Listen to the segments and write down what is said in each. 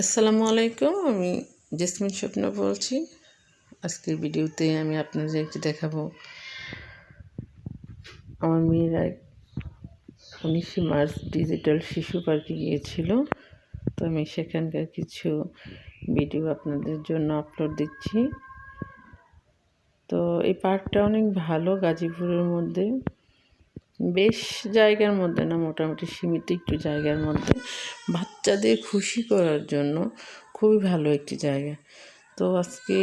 আসসালামু আলাইকুম, আমি জেসমিন স্বপ্ন বলছি। আজকের ভিডিওতে আমি আপনাদেরকে দেখাবো। আমার মেয়েরা উনিশে মার্চ ডিজিটাল শিশু পার্কে গিয়েছিল। তো আমি সেখানকার কিছু ভিডিও আপনাদের জন্য আপলোড দিচ্ছি। তো এই পার্কটা অনেক ভালো, গাজীপুরের মধ্যে। বেশ জায়গার মধ্যে না, মোটামুটি সীমিত একটু জায়গার মধ্যে। বাচ্চাদের খুশি করার জন্য খুবই ভালো একটি জায়গা। তো আজকে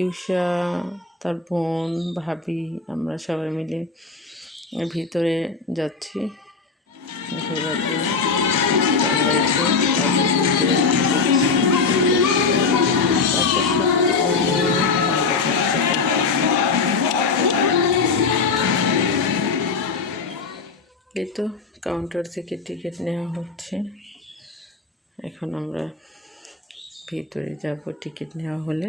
ইউষা তার বোন, ভাবি, আমরা সবাই মিলে ভিতরে যাচ্ছি। ঘোরার এই তো কাউন্টার থেকে টিকিট নেওয়া হচ্ছে। এখন আমরা ভিতরে যাব টিকিট নেওয়া হলে।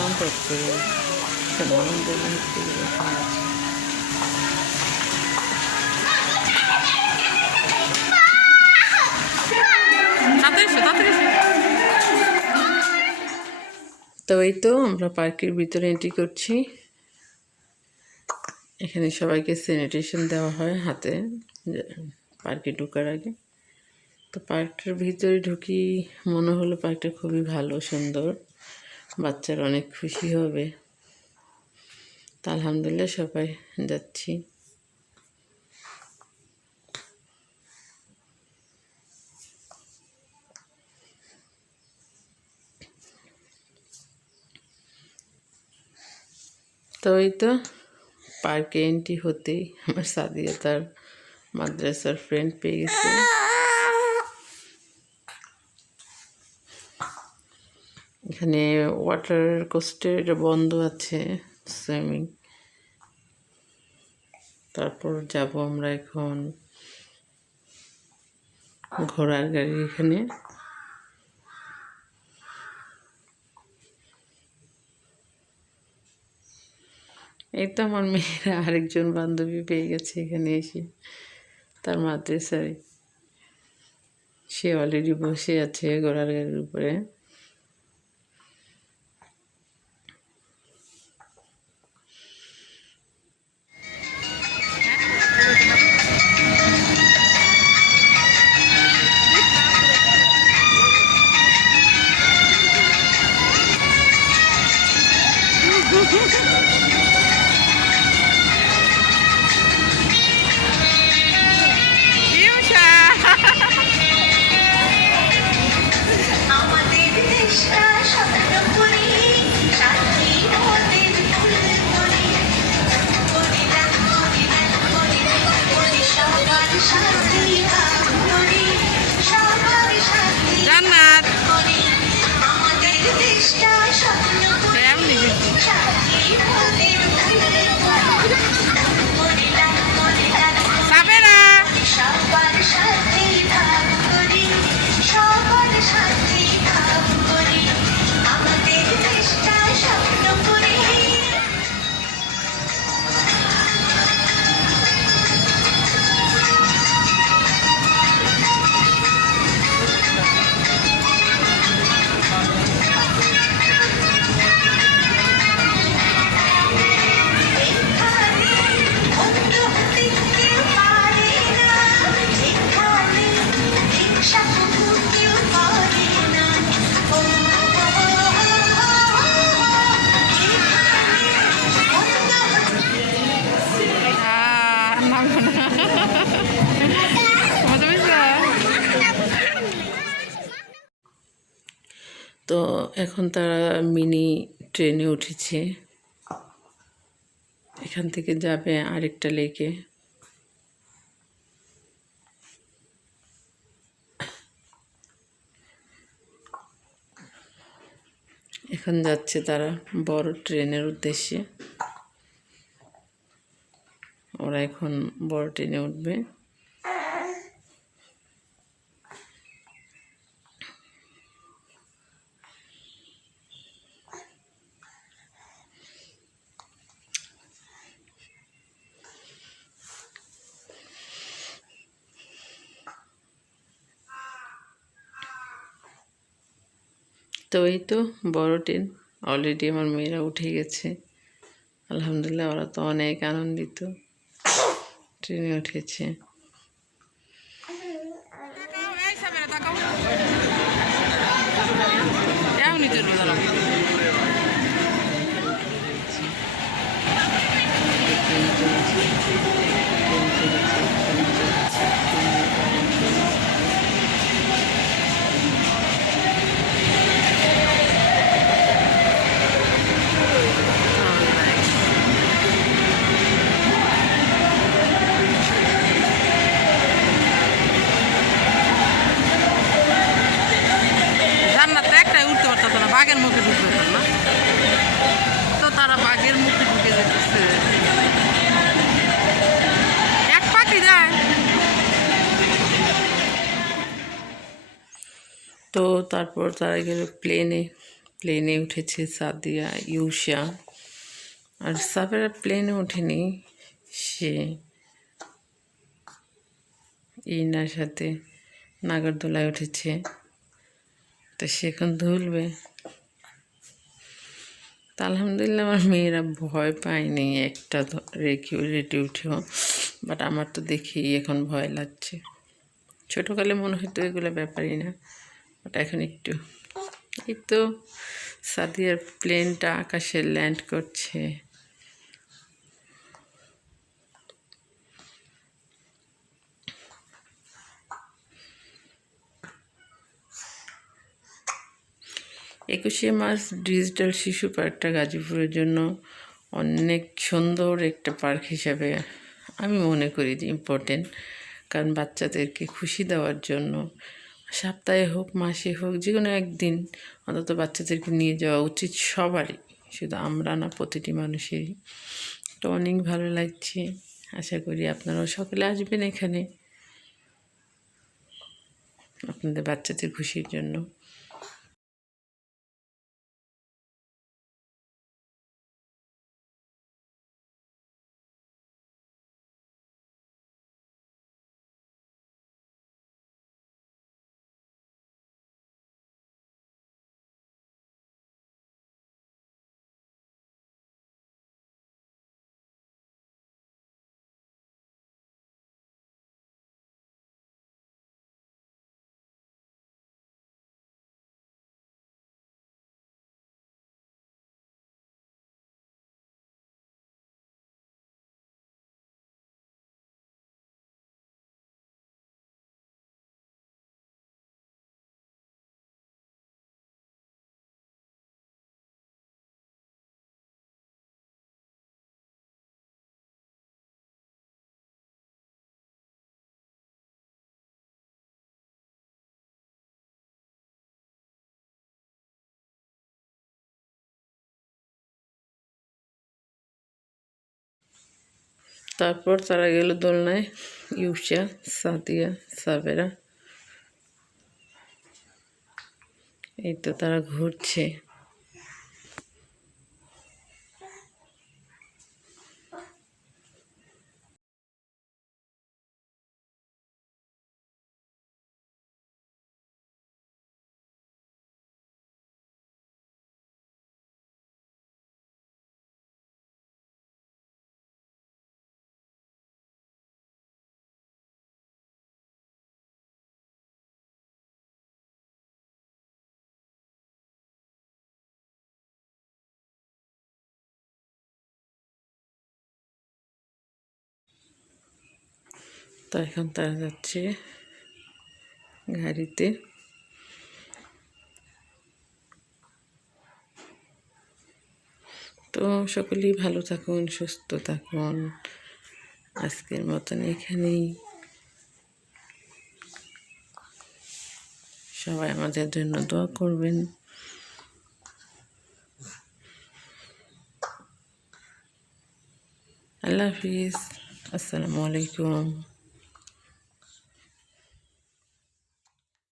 মুহূর্তগুলো শোনাচ্ছে তো এই তো আমরা পার্কের ভিতরে এন্ট্রি করছি। এখানে সবাইকে স্যানিটেশন দেওয়া হয় হাতে পার্কে ঢোকার আগে। তো পার্কটার ভিতরে ঢুকি মনে হলো পার্কটা খুবই ভালো সুন্দর। বাচ্চারা অনেক খুশি হবে। তা আলহামদুলিল্লাহ সবাই যাচ্ছি। তো এই তো পার্কে এন্ট্রি হতেই আমার সাদিয়া তার মাদ্রাসার ফ্রেন্ড পেয়ে গেছে। এখানে ওয়াটার কোস্টের বন্ধ আছে সুইমিং তারপর যাব আমরা এখন ঘোড়ার গাড়ি এখানে। এই তো আমার মেয়েরা আরেকজন বান্ধবী পেয়ে গেছে এখানে এসে, তার মাদ্রাসায় সে অলরেডি বসে আছে ঘোড়ার গাড়ির উপরে। এখন তারা মিনি ট্রেনে উঠেছে। এখান থেকে যাবে আরেকটা লেকে। এখন যাচ্ছে তারা বড় ট্রেনের উদ্দেশ্যে। ওরা এখন বড় ট্রেনে উঠবে। তো এই তো বড় ট্রেন অলরেডি আমার মেয়েরা উঠে গেছে। আলহামদুলিল্লাহ ওরা তো অনেক আনন্দিত। ট্রেনে উঠেছে। তো তারপর তারা গেল প্লেনে প্লেনে উঠেছে সাদিয়া ইউষা আর সাবেরা প্লেনে ওঠেনি, সে ইনার সাথে নাগরদোলায় উঠেছে। তো সে এখন ধুলবে। তা আলহামদুলিল্লাহ আমার মেয়েরা ভয় পায়নি একটা রেখে, রেটে উঠেও। বাট আমার তো দেখি এখন ভয় লাগছে। ছোটোকালে মনে হতো এগুলো ব্যাপারই না। বাট এখন একটু। এই তো সাদিয়ার প্লেনটা আকাশে ল্যান্ড করছে। একুশে মার্চ ডিজিটাল শিশু পার্কটা গাজীপুরের জন্য অনেক সুন্দর একটা পার্ক হিসাবে আমি মনে করি যে ইম্পর্টেন্ট কারণ বাচ্চাদেরকে খুশি দেওয়ার জন্য সপ্তাহে হোক, মাসে হোক যে কোনো একদিন অন্তত বাচ্চাদেরকে নিয়ে যাওয়া উচিত সবারই। শুধু আমরা না, প্রতিটি মানুষেরই। তো অনেক ভালো লাগছে। আশা করি আপনারাও সকলে আসবেন এখানে। আপনাদের বাচ্চাদের খুশির জন্য। তারপর তারা গেল দোলনায় ইউসা সাদিয়া সাবেরা। এই তো তারা ঘুরছে। তো এখন তারা যাচ্ছে গাড়িতে। তো সকলেই ভালো থাকুন, সুস্থ থাকুন। আজকের মতন এখানেই। সবাই আমাদের জন্য দোয়া করবেন। আল্লাহ হাফিজ। আসসালামু আলাইকুম।